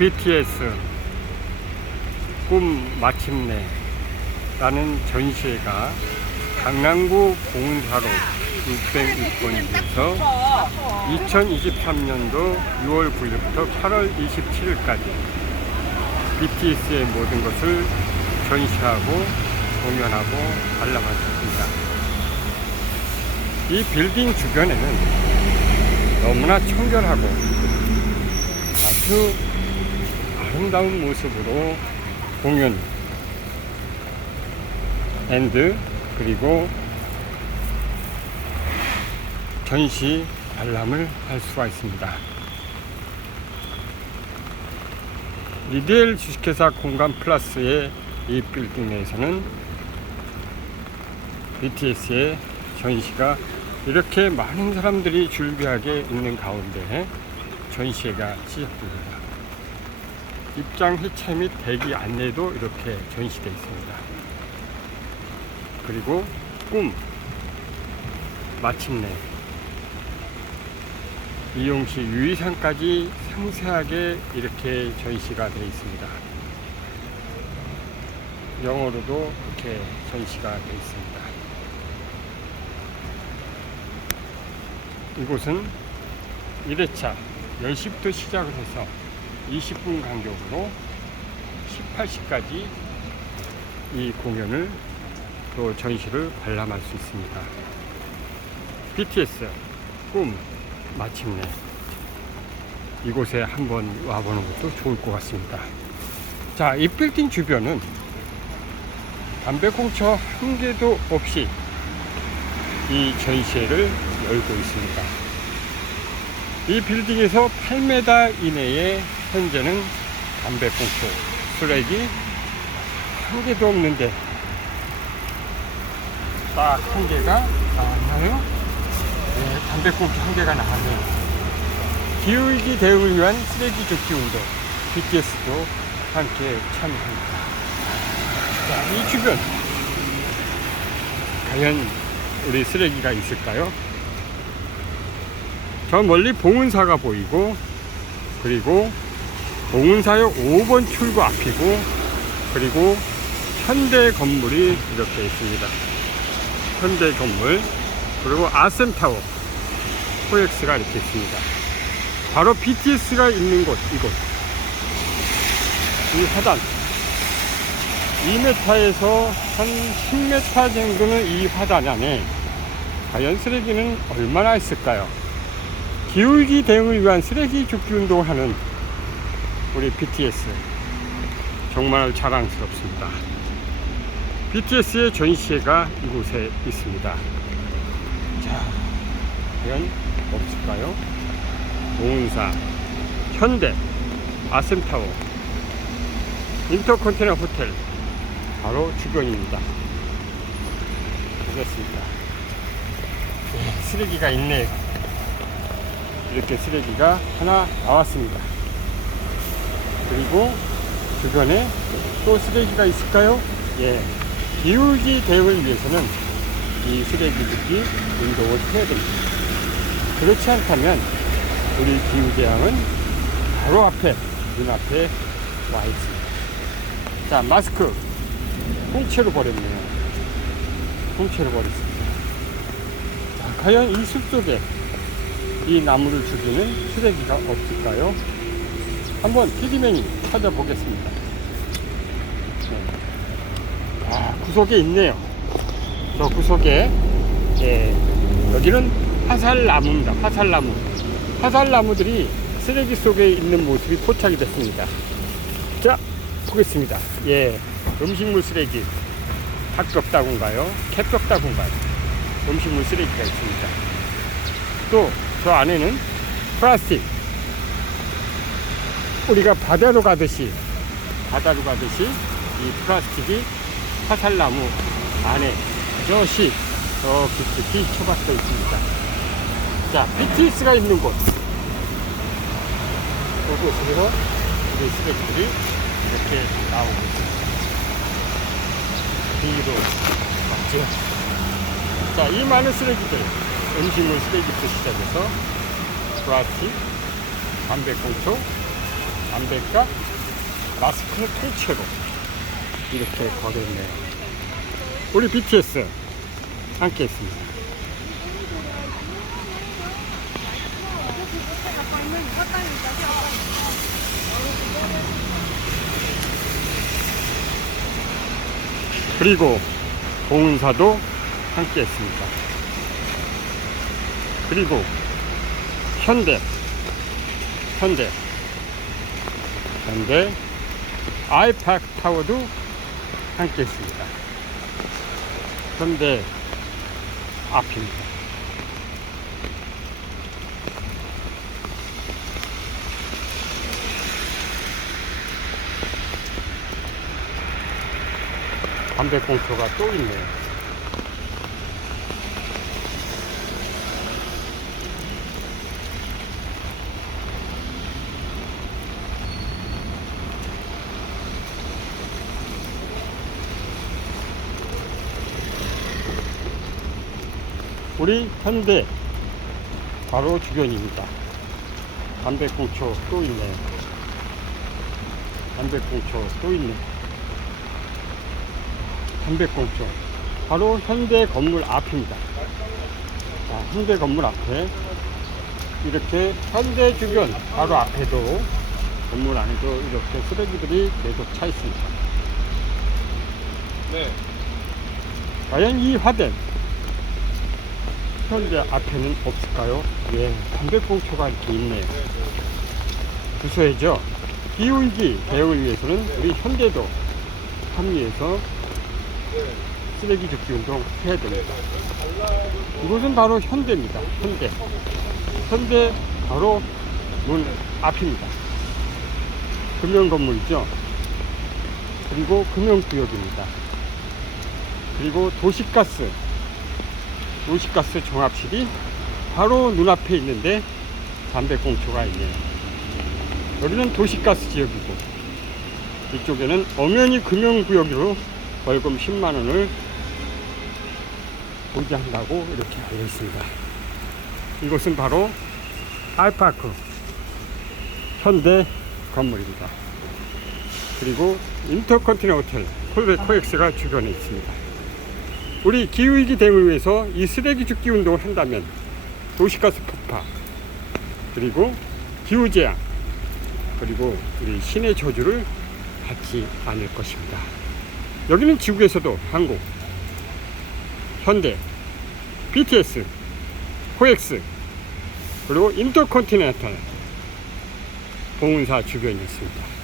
BTS 꿈 마침내 라는 전시회가 강남구 공은사로 606번지에서 2023년도 6월 9일부터 8월 27일까지 BTS의 모든 것을 전시하고 공연하고 관람할 수 있습니다. 이 빌딩 주변에는 너무나 청결하고 아주 아름다운 모습으로 공연 앤드 그리고 전시 관람을 할 수가 있습니다. 리델 주식회사 공간 플러스의 이 빌딩 내에서는 BTS의 전시가 이렇게 많은 사람들이 줄비하게 있는 가운데 전시회가 시작됩니다. 입장 해체 및 대기 안내도 이렇게 전시되어 있습니다. 그리고 꿈 마침내 이용 시 유의사항까지 상세하게 이렇게 전시가 되어 있습니다. 영어로도 이렇게 전시가 되어 있습니다. 이곳은 1회차 10시부터 시작을 해서 20분 간격으로 18시까지 이 공연을 또 전시를 관람할 수 있습니다. BTS 꿈 마침내 이곳에 한번 와보는 것도 좋을 것 같습니다. 자, 이 빌딩 주변은 담배꽁초 한 개도 없이 이 전시회를 열고 있습니다. 이 빌딩에서 8m 이내에 현재는 담배꽁초 쓰레기 한 개도 없는데 딱 한 개가 나왔나요? 네, 담배꽁초 한 개가 나왔네요. 기후위기 대응을 위한 쓰레기 줍기 운동 BTS도 함께 참여합니다. 자, 이 주변 과연 우리 쓰레기가 있을까요? 저 멀리 봉은사가 보이고 그리고 봉은사역 5번 출구 앞이고 그리고 현대 건물이 이렇게 있습니다. 현대 건물 그리고 아셈타워 코엑스가 이렇게 있습니다. 바로 BTS가 있는 곳 이곳 이 화단 2m에서 한 10m 정도는 이 화단 안에 과연 쓰레기는 얼마나 있을까요? 기후위기 대응을 위한 쓰레기 줍기 운동을 하는 우리 BTS 정말 자랑스럽습니다. BTS의 전시회가 이곳에 있습니다. 자, 과연 없을까요? 공사, 현대, 아셈타워, 인터컨티넨 호텔 바로 주변입니다. 보겠습니다. 네, 쓰레기가 있네요. 이렇게 쓰레기가 하나 나왔습니다. 그리고 주변에 또 쓰레기가 있을까요? 예. 기후위기 대응을 위해서는 이 쓰레기 줍기 운동을 해야 됩니다. 그렇지 않다면 우리 기후재앙은 바로 앞에, 눈앞에 와 있습니다. 자, 마스크. 통째로 버렸네요. 통째로 버렸습니다. 자, 과연 이 숲 속에 이 나무를 죽이는 쓰레기가 없을까요? 한번 피디맨이 찾아보겠습니다. 네. 아, 구석에 있네요. 저 구석에, 예, 여기는 화살나무입니다. 화살나무. 화살나무들이 쓰레기 속에 있는 모습이 포착이 됐습니다. 자, 보겠습니다. 예, 음식물 쓰레기. 닭껍다군가요? 캣껍다군가요? 음식물 쓰레기가 있습니다. 또, 저 안에는 플라스틱. 우리가 바다로 가듯이, 바다로 가듯이 이 플라스틱이 화살나무 안에 저시 저 깊숙이 처박혀 있습니다. 자, BTS가 있는 곳. 그곳에서 우리 쓰레기들이 이렇게 나오고 있습니다. 비로 맞죠? 자, 이 많은 쓰레기들, 음식물 쓰레기부터 시작해서 플라스틱, 담배 꽁초, 담배가 마스크를 통째로 이렇게 거겠네요. 우리 BTS 함께 했습니다. 그리고 공은사도 함께 했습니다. 그리고 현대, 현대, 현대 아이팍 타워도 함께 했습니다. 현대 앞입니다. 담배꽁초가 또 있네요. 우리 현대 바로 주변입니다. 담배꽁초 또 있네요. 담배꽁초 또 있네. 담배꽁초 바로 현대 건물 앞입니다. 자, 현대 건물 앞에 이렇게 현대 주변 바로 앞에도 건물 안에도 이렇게 쓰레기들이 계속 차 있습니다. 네. 과연 이 화 된 현대 앞에는 없을까요? 예, 담배꽁초가 이렇게 있네요. 주소해죠. 기후위기 대응을 위해서는 우리 현대도 합리해서 쓰레기 줍기 운동 해야 됩니다. 이곳은 바로 현대입니다. 현대. 현대 바로 문 앞입니다. 금연 건물이죠. 그리고 금연구역입니다. 그리고 도시가스, 도시가스 종합실이 바로 눈앞에 있는데 담배꽁초가 있네요. 여기는 도시가스 지역이고 이쪽에는 엄연히 금연구역으로 벌금 10만 원을 보장한다고 이렇게 알려 있습니다. 이곳은 바로 알파크 현대 건물입니다. 그리고 인터컨티넨 호텔 콜베 코엑스가 주변에 있습니다. 우리 기후위기 대응을 위해서 이 쓰레기 줍기 운동을 한다면 도시가스 폭파 그리고 기후재앙 그리고 우리 신의 저주를 받지 않을 것입니다. 여기는 지구에서도 한국, 현대, BTS, 코엑스, 그리고 인터컨티넨탈 봉은사 주변이었습니다.